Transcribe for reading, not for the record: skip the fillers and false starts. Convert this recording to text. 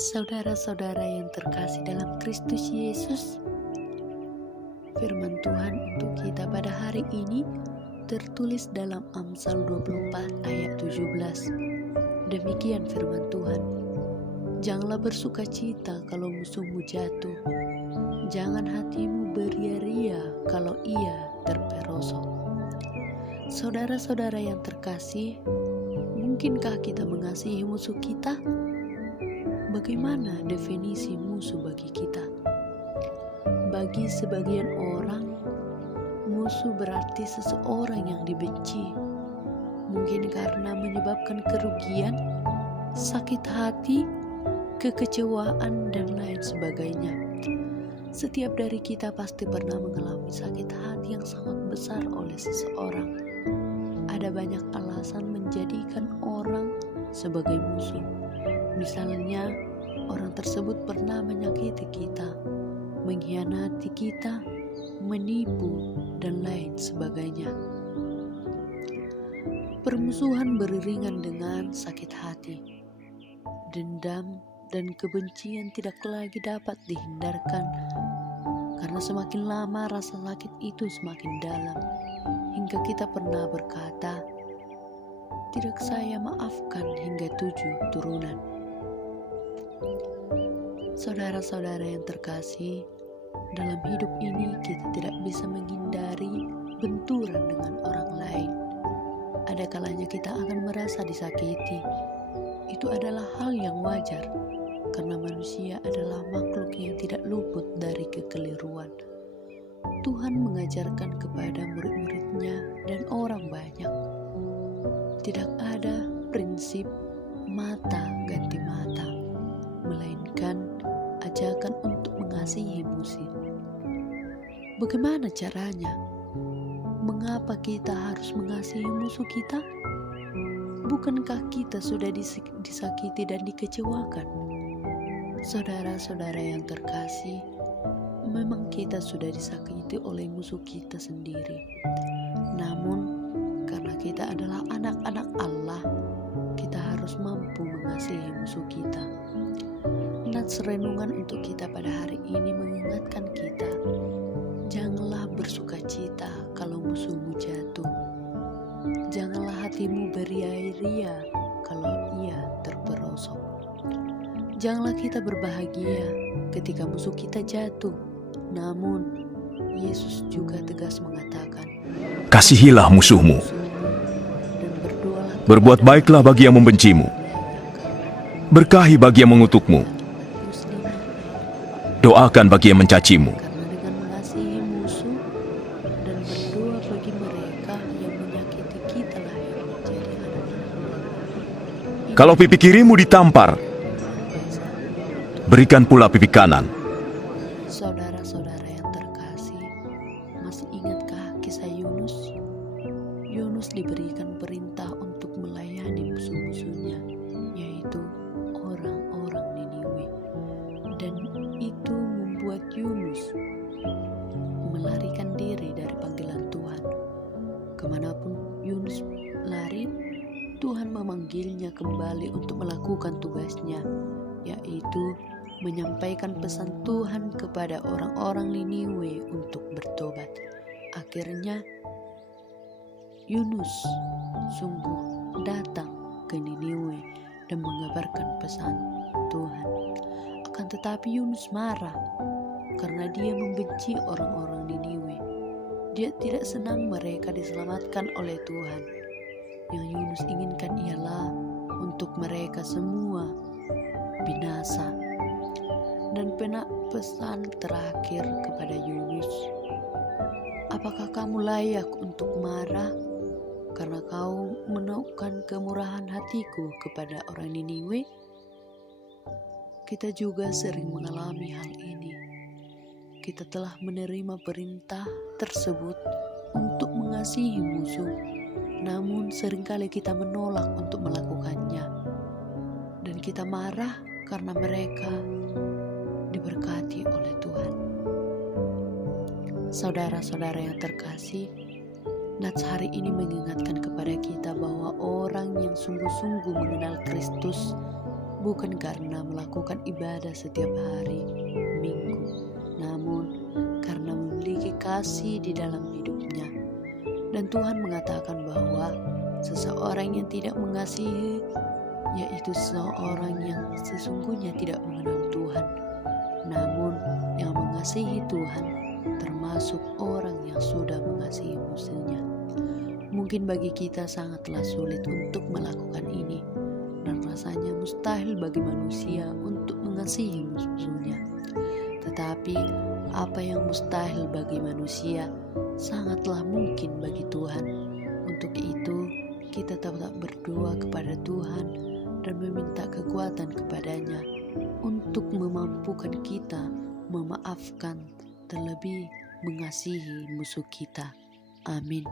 Saudara-saudara yang terkasih dalam Kristus Yesus, firman Tuhan untuk kita pada hari ini tertulis dalam Amsal 24 ayat 17. Demikian firman Tuhan. Janganlah bersuka cita kalau musuhmu jatuh. Jangan hatimu beria-ria kalau ia terperosok. Saudara-saudara yang terkasih, mungkinkah kita mengasihi musuh kita? Bagaimana definisi musuh bagi kita? Bagi sebagian orang, musuh berarti seseorang yang dibenci. Mungkin karena menyebabkan kerugian, sakit hati, kekecewaan, dan lain sebagainya. Setiap dari kita pasti pernah mengalami sakit hati yang sangat besar oleh seseorang. Ada banyak alasan menjadikan orang sebagai musuh. Misalnya, orang tersebut pernah menyakiti kita, mengkhianati kita, menipu, dan lain sebagainya. Permusuhan beriringan dengan sakit hati. Dendam dan kebencian tidak lagi dapat dihindarkan, karena semakin lama rasa sakit itu semakin dalam, hingga kita pernah berkata, "Tidak saya maafkan hingga 7 turunan." Saudara-saudara yang terkasih, dalam hidup ini kita tidak bisa menghindari benturan dengan orang lain. Ada kalanya kita akan merasa disakiti. Itu adalah hal yang wajar, karena manusia adalah makhluk yang tidak luput dari kekeliruan. Tuhan mengajarkan kepada murid-muridnya dan orang banyak, tidak ada prinsip mata ganti mata, melainkan ajakan untuk mengasihi musuh. Bagaimana caranya? Mengapa kita harus mengasihi musuh kita? Bukankah kita sudah disakiti dan dikecewakan? Saudara-saudara yang terkasih, memang kita sudah disakiti oleh musuh kita sendiri. Namun, karena kita adalah anak-anak Allah, kita harus mampu mengasihi musuh kita. Nats renungan untuk kita pada hari ini mengingatkan kita, janganlah bersuka cita kalau musuhmu jatuh. Janganlah hatimu beria-ria kalau ia terperosok. Janganlah kita berbahagia ketika musuh kita jatuh. Namun, Yesus juga tegas mengatakan, kasihilah musuhmu, berbuat baiklah bagi yang membencimu, berkahi bagi yang mengutukmu, doakan bagi yang mencacimu. Karena dengan mengasihi musuh dan berdoa bagi mereka yang menyakiti kita lah yang menjadi anak-anak. Kalau pipi kirimu ditampar, berikan pula pipi kanan. Saudara-saudara yang terkasih, masih ingatkah kisah Yunus? Yunus diberikan perintah untuk melayani musuh-musuhnya, yaitu orang-orang Niniwe. Dan itu membuat Yunus melarikan diri dari panggilan Tuhan. Kemanapun Yunus lari, Tuhan memanggilnya kembali untuk melakukan tugasnya, yaitu menyampaikan pesan Tuhan kepada orang-orang Niniwe untuk bertobat. Akhirnya, Yunus sungguh datang ke Niniwe dan mengabarkan pesan Tuhan. Akan tetapi Yunus marah karena dia membenci orang-orang Niniwe. Dia tidak senang mereka diselamatkan oleh Tuhan. Yang Yunus inginkan ialah untuk mereka semua binasa. Dan pesan terakhir kepada Yunus, apakah kamu layak untuk marah karena kau menaklukkan kemurahan hatiku kepada orang Niniwe? Kita juga sering mengalami hal ini. Kita telah menerima perintah tersebut untuk mengasihi musuh, namun seringkali kita menolak untuk melakukannya. Dan kita marah karena mereka diberkati oleh Tuhan. Saudara-saudara yang terkasih, Nats hari ini mengingatkan kepada kita bahwa orang yang sungguh-sungguh mengenal Kristus bukan karena melakukan ibadah setiap hari, minggu, namun karena memiliki kasih di dalam hidupnya. Dan Tuhan mengatakan bahwa seseorang yang tidak mengasihi, yaitu seseorang yang sesungguhnya tidak mengenal Tuhan. Namun yang mengasihi Tuhan termasuk orang yang sudah mengasihi musuhnya. Mungkin bagi kita sangatlah sulit untuk melakukan ini, dan rasanya mustahil bagi manusia untuk mengasihi musuhnya. Tetapi apa yang mustahil bagi manusia sangatlah mungkin bagi Tuhan. Untuk itu kita tetap berdoa kepada Tuhan dan meminta kekuatan kepadanya untuk memampukan kita memaafkan, terlebih mengasihi musuh kita. Amin.